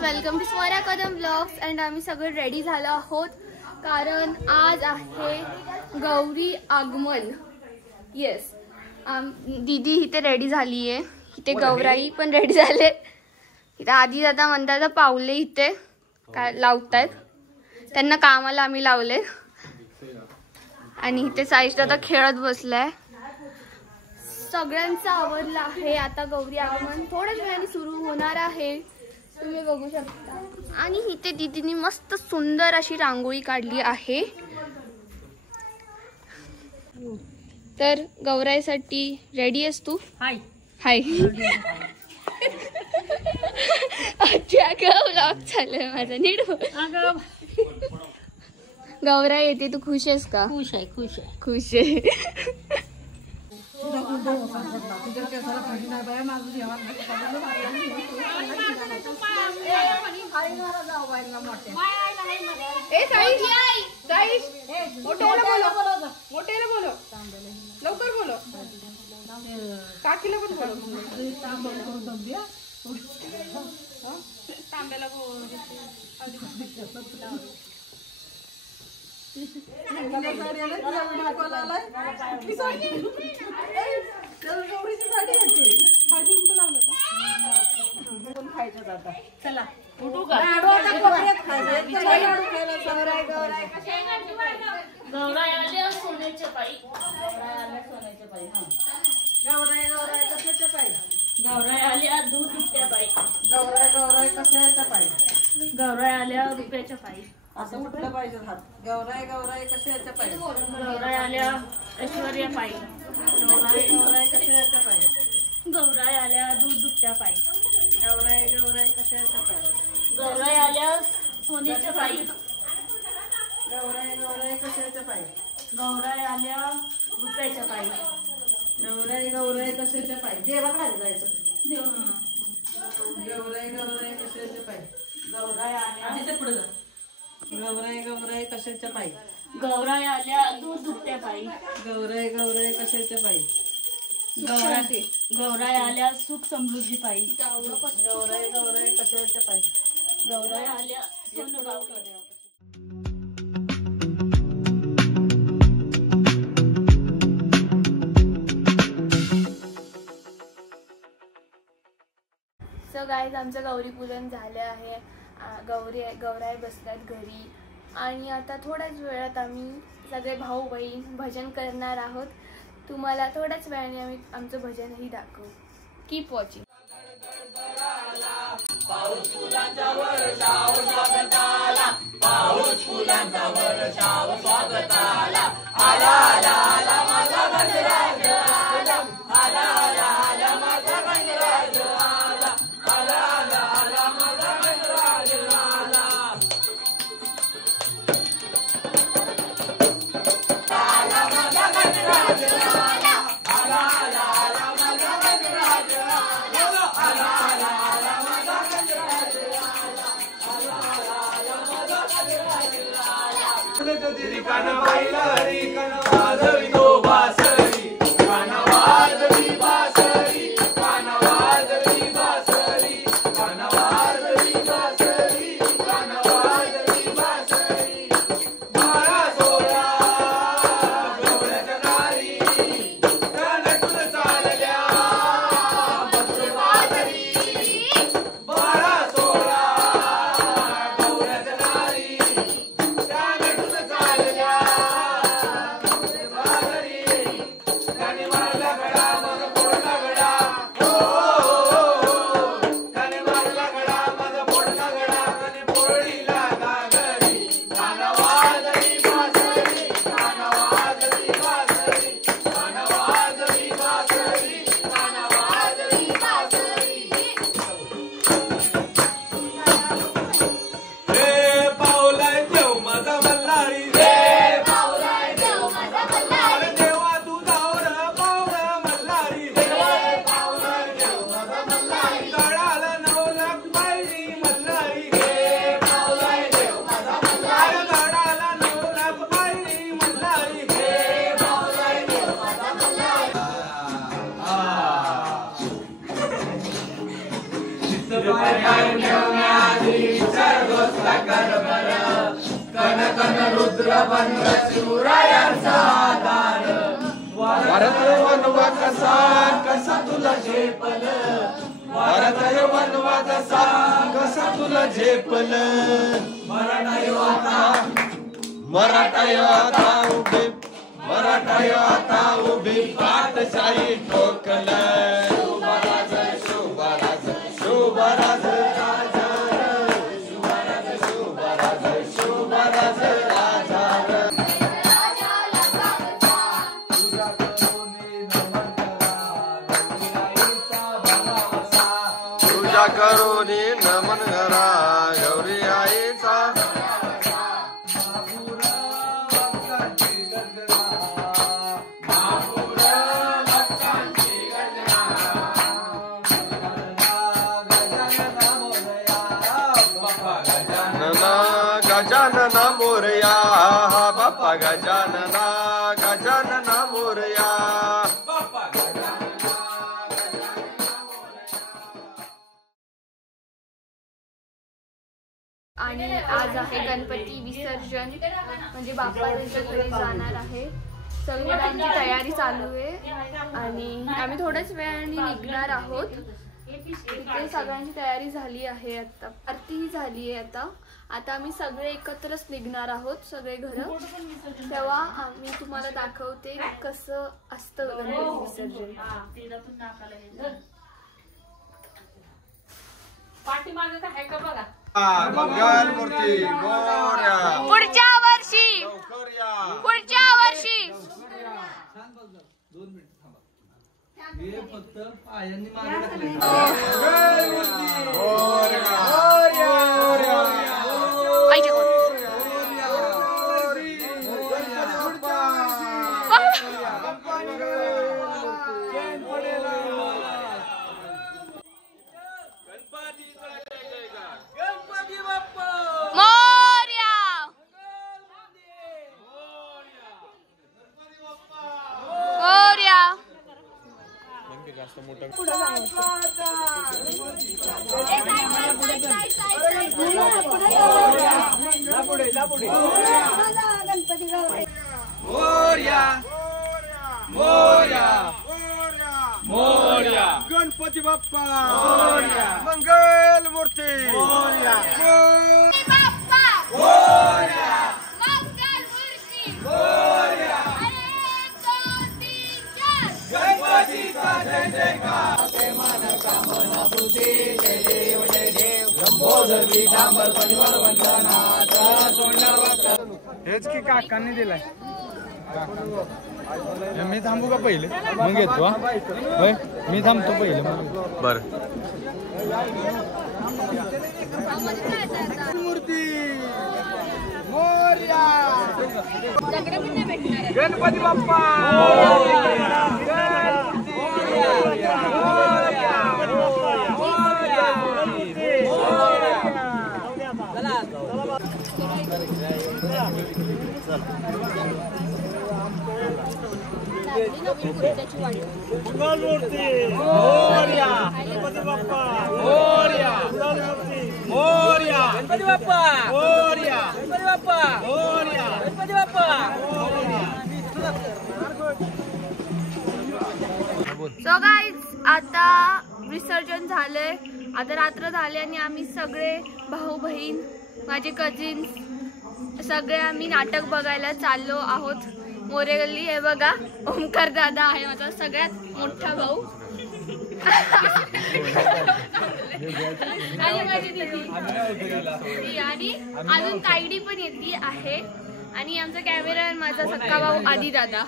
Welcome to Swara Kadam blogs and आम्ही सगळे ready झालो आहोत कारण आज आहे गौरी आगमन. येस, दीदी इथे रेडी झाली आहे, इथे गौराई पण रेडी झाले. इथे आधी दादा म्हणतात पावले इथे काय लावतायत, त्यांना कामाला आम्ही लावले. आणि इथे साईश दादा खेळत बसलाय. सगळ्यांचं आवडलं आहे. आता गौरी आगमन थोड्याच वेळाने सुरू होणार आहे, तुम्ही बघू शकता. आणि इथे दीदीने मस्त सुंदर अशी रांगोळी काढली आहे. तर गौराईसाठी रेडी आहेस तू? हाय हाय. अच्छा ब्लॉग चालू माझा नीट. गौराई येते, तू खुश आहेस का? खुश आहे, खुश आहे, खुश आहे. मोठ्याला बोलो, लवकर बोलो, काकीला पण बोलो. तांब्याला चला उठू का? गौराई आल्या सोन्याच्या पायी, सोन्याच्या पायी. गौराई कशाच्या पायी? गौराई आल्या दूध दुभत्या पायी. गौराई कशाच्या पायी? गौराई आल्या रुपयाच्या पायी. असं म्हटलं पाहिजे. गौराई कशाच्या पायी? गौराई आल्या ऐश्वर्या पायी. गौराई कशाच्या पायी? गौराई आल्या दूध दुभत्या पायी. गौराई कशाच्या पायी? गौराई आल्या सोन्याच्या पायी. गौराई कशाच्या पायी? गौराई आल्या रुपयाच्या पायी. गौराई कशाच्या पायी? जेव्हा खाली जायचं. गौराई कशाच्या पायी? गौराई आल्या पुढे जा. गौराई कशाच्या पायी? गौराई आल्या दूध दुभत्या पायी. गौराई कशाच्या पायी? गौराई आल्या सुख समृद्धी पायी. गौराई कशाच्या पायी? गौराई आल्या सो गाईज, आमचं गौरी पूजन झाले आहे. गौराई बसल्यात घरी आणि आता थोड्याच वेळात आम्ही सगळे भाऊ बहीण भजन करणार आहोत. तुम्हाला थोड्याच वेळाने आम्ही आमचं भजनही दाखवू. Keep watching. पाऊस फुलांचा वर्षाव स्वागताला, पाऊस फुलांचा वर्षाव स्वागताला. आला आला आला माझा गणराज आला, आला आला आला माझा गणराज आला, आला आला आला माझा गणराज आला. आला माझा गणराज आला, आला आला आला माझा गणराज आला, आला आला आला माझा गणराज आला, आला आला आला माझा गणराज आला. तिरी कान बाईला हरी कान वाजवी तो बासरी, कान वाजवी बासरी, कान वाजवी बासरी, कान वाजवी बासरी, कान वाजवी बासरी. बाळा सोळा गवळ्याच्या नारी, त्या नटून चालल्या बसले बाजरी. बाळा सोळा गवळ्याच्या नारी, त्या नटून चालल्या भारत वनवा कसा कसा तुला झेपल, भारत वनवा कसा कसा तुला झेपल, मराठा आता उभे, मराठा आता उभे पाटशाही ठोकल, शुभराज शुभराज शुभराज राजा, शुभराज शुभराज शुभराज राजा, तुझ्या करोनी नमन करा गौरी आईचा, गजानना मोरया बाप्पा गजानना, गजानना मोरया बाप्पा आणि आज आहे गणपती विसर्जन, म्हणजे बाप्पा त्यांच्या घरी जाणार आहे. सगळ्यांची तयारी चालू आहे आणि आम्ही थोड्याच वेळाने निघणार आहोत. तिथे सगळ्यांची तयारी झाली आहे, आता आरतीही झाली आहे. आता आम्ही सगळे एकत्रच निघणार आहोत, सगळे घर. तेव्हा आम्ही तुम्हाला दाखवते कसं असतं गणपती विसर्जन. पाठीमागे काय आहे का बघा. मंगल मूर्ती मोरया, पुढच्या वर्षी, पुढच्या वर्षी. फक्त पायांनी मागे टाकले. गणपती बाप्पा मोरया, मंगल मूर्ती मोरया, बाप्पा मोरया, मंगल मूर्ती मोरया, 1 2 3 4. गणपतीचा जय जयकार, मन कामना पूर्ती, जय देव जय देव, लंबोदर पीठांबर परिवार वंदनाथ, हेच की काकांनी दिलाय. मी थांबू का पहिले मग येतो. होय मी थांबतो पहिले बर. मूर्ती मोरया, गणपती बाप्पा मंगलमूर्ती मोरया, गणपती बाप्पा मोरया, मंगलमूर्ती मोरया, गणपती बाप्पा मोरया, गणपती बाप्पा मोरया, गणपती बाप्पा मोरया. सो गाईज, आता विसर्जन झालंय. आता रात्र झाली आणि आम्ही सगळे भाऊ बहीण, माझे कझिन्स सगळे आम्ही नाटक बघायला चाललो आहोत. मोरे गल्ली. हे बघा, ओमकार दादा आहे माझा सगळ्यात मोठा भाऊ आणि माझी दीदी आणि अजून ताईडी पण येते आहे. आणि आमचा कॅमेरामॅन माझा सक्का भाऊ आदी दादा.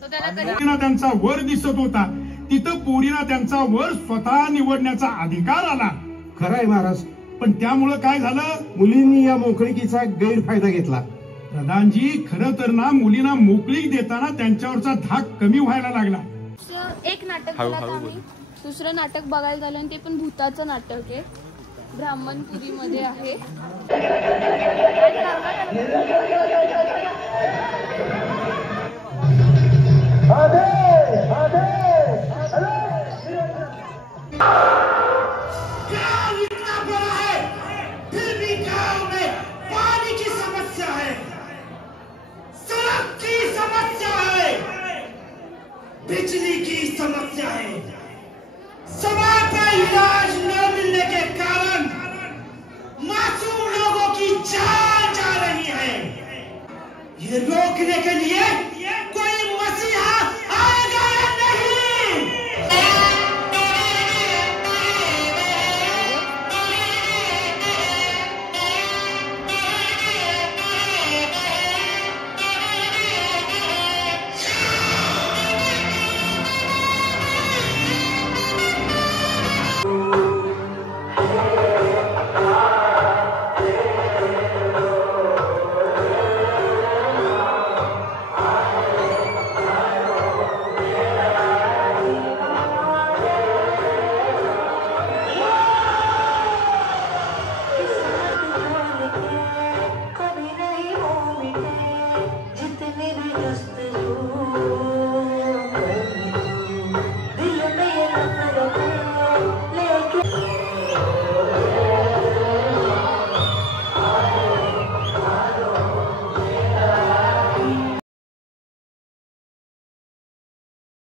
तो त्याला त्यांचा वर दिसत होता, तिथं पोरीला त्यांचा वर स्वतः निवडण्याचा अधिकार आला. खरंय महाराज, पण त्यामुळं काय झालं, मुलींनी या मोकळीकीचा गैरफायदा घेतला. प्रधानजी, खरं तर ना मुलींना मोकळीक देताना त्यांच्यावरचा धाक कमी व्हायला लागला. एक नाटक आम्ही दुसरं नाटक बघायला झालं आणि ते पण भूताचं नाटक आहे, ब्राह्मणपुरीमध्ये आहे. बिजली की समस्या है। समय पर इलाज न मिलने के कारण मासूम लोगों की जान जा रही है। ये रोकने के लिए